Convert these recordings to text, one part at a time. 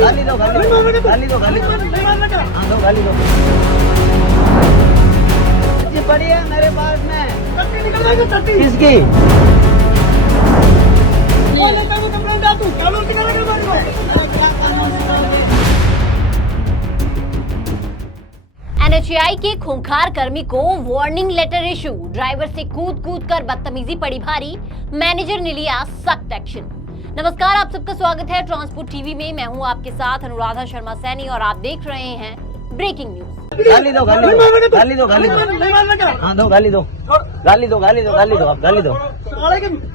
गाली दो गाली दो गाली दो गाली दो हाँ दो गाली दो। जी पड़ी है मेरे पास में किसकी एनएचएआई के खूंखार कर्मी को वार्निंग लेटर इशू, ड्राइवर से कूद कूद कर बदतमीजी पड़ी भारी, मैनेजर ने लिया सख्त एक्शन। नमस्कार, आप सबका स्वागत है ट्रांसपोर्ट टीवी में। मैं हूं आपके साथ अनुराधा शर्मा सैनी और आप देख रहे हैं ब्रेकिंग न्यूज। गाली दो गाली दो गाली दो गाली दो हाँ दो गाली दो गाली दो गाली दो गाली दो आप गाली दो।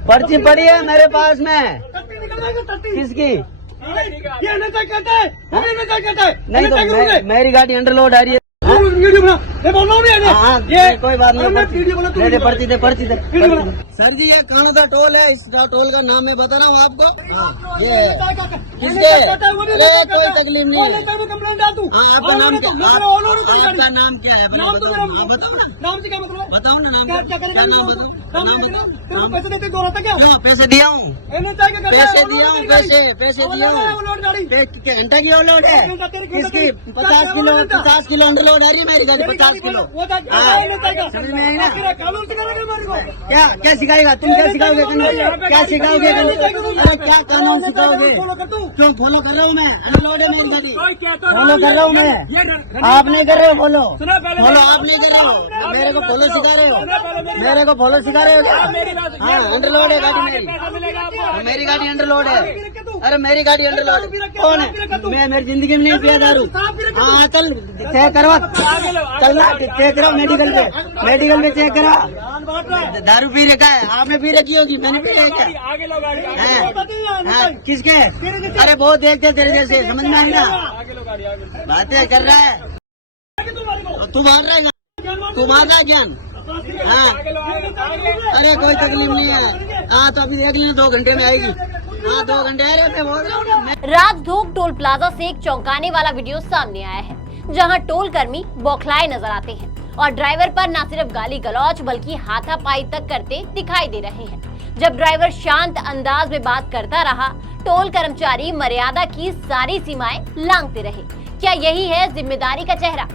पर्ची पड़ी है मेरे पास में किसकी नहीं तो मेरी गाड़ी अंडरलोड आ रही है। हाँ कोई बात नहीं, दे पर्ची दे पर्ची दे। सर जी ये कहाँ का टोल है? इस टोल का नाम मैं बता रहा हूँ आपको। ये किसके? अरे कोई तकलीफ नहीं है। हाँ आपका नाम क्या? आपका नाम क्या है? बताओ ना नाम क्या नाम बताओ। पैसे देते क्यों? पैसे दिया हूँ, पैसे दिया हूँ, पैसे दिया हूँ। घंटा की लोड है किसकी? 50 किलो अंडरलोड आ रही है मेरी गाड़ी। 50 किलो समझ में आई ना? क्या क्या सिखाएगा? तुम क्या सिखाओगे? क्या सिखाओगे? अरे क्या कानून सिखाओगे? क्यों फॉलो कर रहा हूँ मैं? अंडरलोड है मेरी गाड़ी, फॉलो कर रहा हूँ मैं। आप नहीं कर रहे हो फॉलो? फॉलो आप नहीं कर रहे हो, मेरे को फॉलो सिखा रहे हो? मेरे को फॉलो सिखा रहे हो क्या? हाँ अंडरलोड है गाड़ी मेरी गाड़ी अंडरलोड है। अरे मेरी गाड़ी अंडरलोड कौन है? मैं मेरी जिंदगी में नहीं पिया दारू। हाँ चल चेक करवा, चल चेक करो मेडिकल पे चेक करा। दारू पी रखा है आपने? पी रखी होगी, मैंने पी रखा है। किसके? अरे बहुत देखते तेरे जैसे, समझ में आई ना? बातें कर रहा है तू, मार रहा है तू, मार रहा है ज्ञान। हाँ अरे कोई तकलीफ नहीं है। हाँ तो अभी देख लेना 2 घंटे में आएगी। हाँ 2 घंटे आ रहे थे। राजधोक टोल प्लाजा से एक चौंकाने वाला वीडियो सामने आया है, जहां टोल कर्मी बौखलाए नजर आते हैं और ड्राइवर पर न सिर्फ गाली गलौज बल्कि हाथापाई तक करते दिखाई दे रहे हैं। जब ड्राइवर शांत अंदाज में बात करता रहा, टोल कर्मचारी मर्यादा की सारी सीमाएं लांघते रहे। क्या यही है जिम्मेदारी का चेहरा?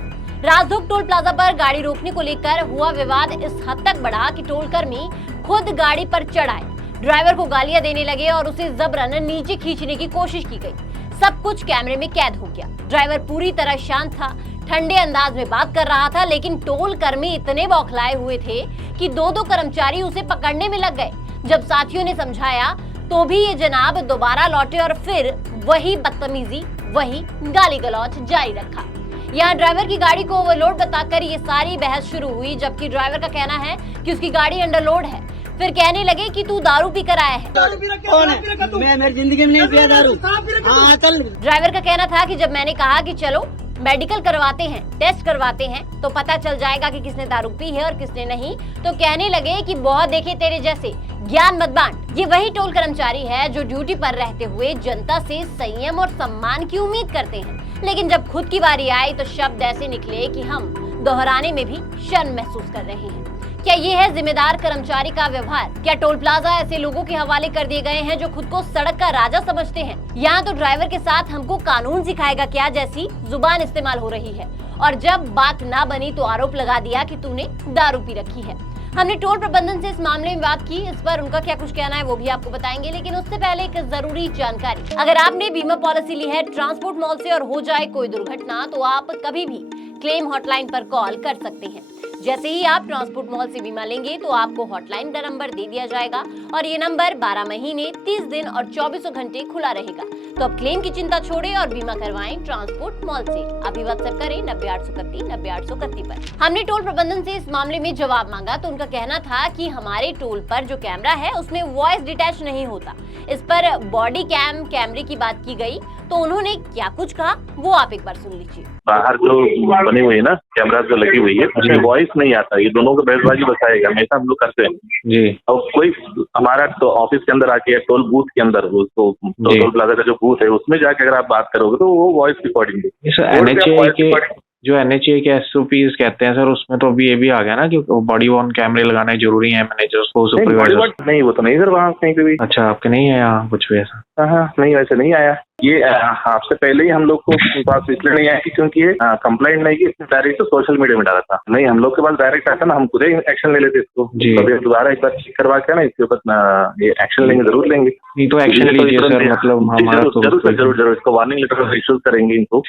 राजधोक टोल प्लाजा पर गाड़ी रोकने को लेकर हुआ विवाद इस हद तक बढ़ा कि टोल कर्मी खुद गाड़ी पर चढ़ आए, ड्राइवर को गालियां देने लगे और उसे जबरन नीचे खींचने की कोशिश की गई। सब कुछ कैमरे में कैद हो गया। ड्राइवर पूरी तरह शांत था, ठंडे अंदाज में बात कर रहा था, लेकिन टोल कर्मी इतने बौखलाए हुए थे कि 2 कर्मचारी उसे पकड़ने में लग गए। जब साथियों ने समझाया तो भी ये जनाब दोबारा लौटे और फिर वही बदतमीजी, वही गाली गलौज जारी रखा। यहाँ ड्राइवर की गाड़ी को ओवरलोड बताकर ये सारी बहस शुरू हुई, जबकि ड्राइवर का कहना है कि उसकी गाड़ी अंडरलोड है। फिर कहने लगे कि तू दारू पी कर आया है। कौन है? मैं मेरी जिंदगी में नहीं पिया दारू। हाँ चल। ड्राइवर का कहना था कि जब मैंने कहा कि चलो मेडिकल करवाते हैं, टेस्ट करवाते हैं, तो पता चल जाएगा कि किसने दारू पी है और किसने नहीं, तो कहने लगे कि बहुत देखे तेरे जैसे, ज्ञान मत बांट। ये वही टोल कर्मचारी है जो ड्यूटी पर रहते हुए जनता से संयम और सम्मान की उम्मीद करते हैं, लेकिन जब खुद की बारी आई तो शब्द ऐसे निकले कि हम दोहराने में भी शर्म महसूस कर रहे हैं। क्या ये है जिम्मेदार कर्मचारी का व्यवहार? क्या टोल प्लाजा ऐसे लोगों के हवाले कर दिए गए हैं जो खुद को सड़क का राजा समझते हैं? यहाँ तो ड्राइवर के साथ हमको कानून सिखाएगा क्या जैसी जुबान इस्तेमाल हो रही है, और जब बात ना बनी तो आरोप लगा दिया कि तूने दारू पी रखी है। हमने टोल प्रबंधन से इस मामले में बात की, इस पर उनका क्या कुछ कहना है वो भी आपको बताएंगे, लेकिन उससे पहले एक जरूरी जानकारी। अगर आपने बीमा पॉलिसी ली है ट्रांसपोर्ट मॉल से और हो जाए कोई दुर्घटना, तो आप कभी भी क्लेम हॉटलाइन पर कॉल कर सकते हैं। जैसे ही आप ट्रांसपोर्ट मॉल से बीमा लेंगे तो आपको हॉटलाइन का नंबर दे दिया जाएगा और ये नंबर 12 महीने 30 दिन और 24 घंटे खुला रहेगा। तो अब क्लेम की चिंता छोड़ें और बीमा करवाएं ट्रांसपोर्ट मॉल से। अभी व्हाट्सएप करें 90-831-90-831 पर। हमने टोल प्रबंधन से इस मामले में जवाब मांगा तो उनका कहना था कि हमारे टोल पर जो कैमरा है उसमें वॉइस डिटैच नहीं होता। इस पर बॉडी कैमरे की बात की गई तो उन्होंने क्या कुछ कहा वो आप एक बार सुन लीजिए। बाहर जो बनी हुई है ना कैमरा जो लगी हुई है उसमें वॉइस नहीं आता, ये दोनों को बहसबाजी बताएगा, हमेशा हम लोग करते हैं जी। और कोई हमारा तो ऑफिस के अंदर आके टोल बूथ के अंदर उसको टोल प्लाजा का जो बूथ है उसमें जाके अगर आप बात करोगे तो वो वॉइस रिकॉर्डिंग जो NHA के SOPs कहते हैं सर, उसमें तो अभी ये भी आ गया ना कि बॉडी वॉर्न कैमरे लगाने जरूरी है मैनेजर्स को, सुपरवाइजर। नहीं वो तो नहीं सर वहाँ कहीं पे भी। अच्छा आपके नहीं है यहाँ कुछ भी ऐसा? हाँ नहीं वैसे नहीं आया। ये आपसे पहले ही हम लोग को पास इसलिए नहीं आया कि क्योंकि ये कंप्लेंट नहीं की, डायरेक्ट तो सोशल मीडिया में डाला था। नहीं, हम लोग के पास डायरेक्ट आता ना, हम खुद ही एक्शन ले लेते इसको। कभी दोबारा एक बार चेक करवा के ना इसके ऊपर ये एक्शन लेंगे, जरूर लेंगे। नहीं तो एक्शन लीजिए सर, मतलब हमारा तो जरूर इसको वार्निंग लेटर इशू करेंगे इनको,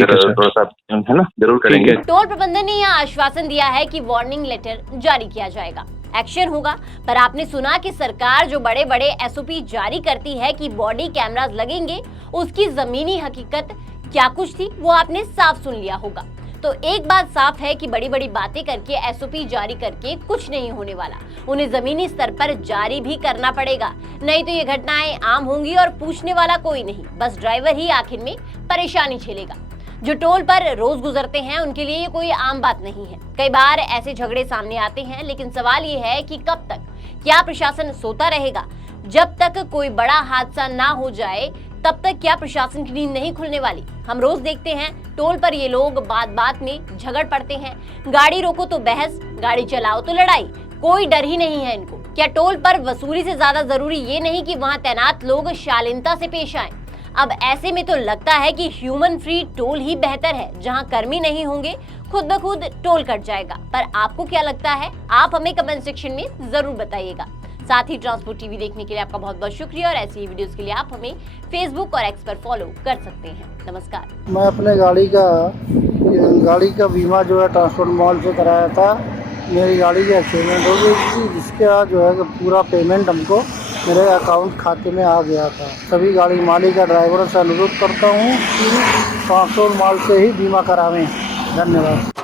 थोड़ा सा है ना, जरूर करेंगे। टोल प्रबंधन ने यह आश्वासन दिया है कि वार्निंग लेटर जारी किया जाएगा, एक्शन होगा। पर आपने सुना कि सरकार जो बड़े बड़े एसओपी जारी करती है कि बॉडी कैमरास लगेंगे, उसकी जमीनी हकीकत क्या कुछ थी वो आपने साफ सुन लिया होगा। तो एक बात साफ है कि बड़ी बड़ी बातें करके एसओपी जारी करके कुछ नहीं होने वाला, उन्हें जमीनी स्तर पर जारी भी करना पड़ेगा, नहीं तो ये घटनाएं आम होंगी और पूछने वाला कोई नहीं, बस ड्राइवर ही आखिर में परेशानी झेलेगा। जो टोल पर रोज गुजरते हैं उनके लिए ये कोई आम बात नहीं है। कई बार ऐसे झगड़े सामने आते हैं, लेकिन सवाल ये है कि कब तक क्या प्रशासन सोता रहेगा? जब तक कोई बड़ा हादसा ना हो जाए तब तक क्या प्रशासन की नींद नहीं खुलने वाली? हम रोज देखते हैं टोल पर ये लोग बात बात में झगड़ पड़ते हैं, गाड़ी रोको तो बहस, गाड़ी चलाओ तो लड़ाई, कोई डर ही नहीं है इनको। क्या टोल पर वसूली से ज्यादा जरूरी ये नहीं कि वहाँ तैनात लोग शालीनता से पेश आए? अब ऐसे में तो लगता है कि ह्यूमन फ्री टोल ही बेहतर है, जहां कर्मी नहीं होंगे, खुद ब खुद टोल कट जाएगा। पर आपको क्या लगता है? आप हमें कमेंट सेक्शन में जरूर बताइएगा। साथ ही ट्रांसपोर्ट टीवी देखने के लिए आपका बहुत बहुत शुक्रिया और ऐसी ही वीडियोस के लिए आप हमें फेसबुक और एक्स पर फॉलो कर सकते हैं। नमस्कार। मैं अपने गाड़ी का बीमा जो है ट्रांसपोर्ट मॉल से कराया था। मेरी गाड़ी की एक्सीडेंट हो गई थी, जिसके बाद जो है कि पूरा पेमेंट हमको मेरे अकाउंट खाते में आ गया था। सभी गाड़ी मालिक का ड्राइवरों से अनुरोध करता हूँ कि ट्रांसपोर्ट मॉल से ही बीमा करावें। धन्यवाद।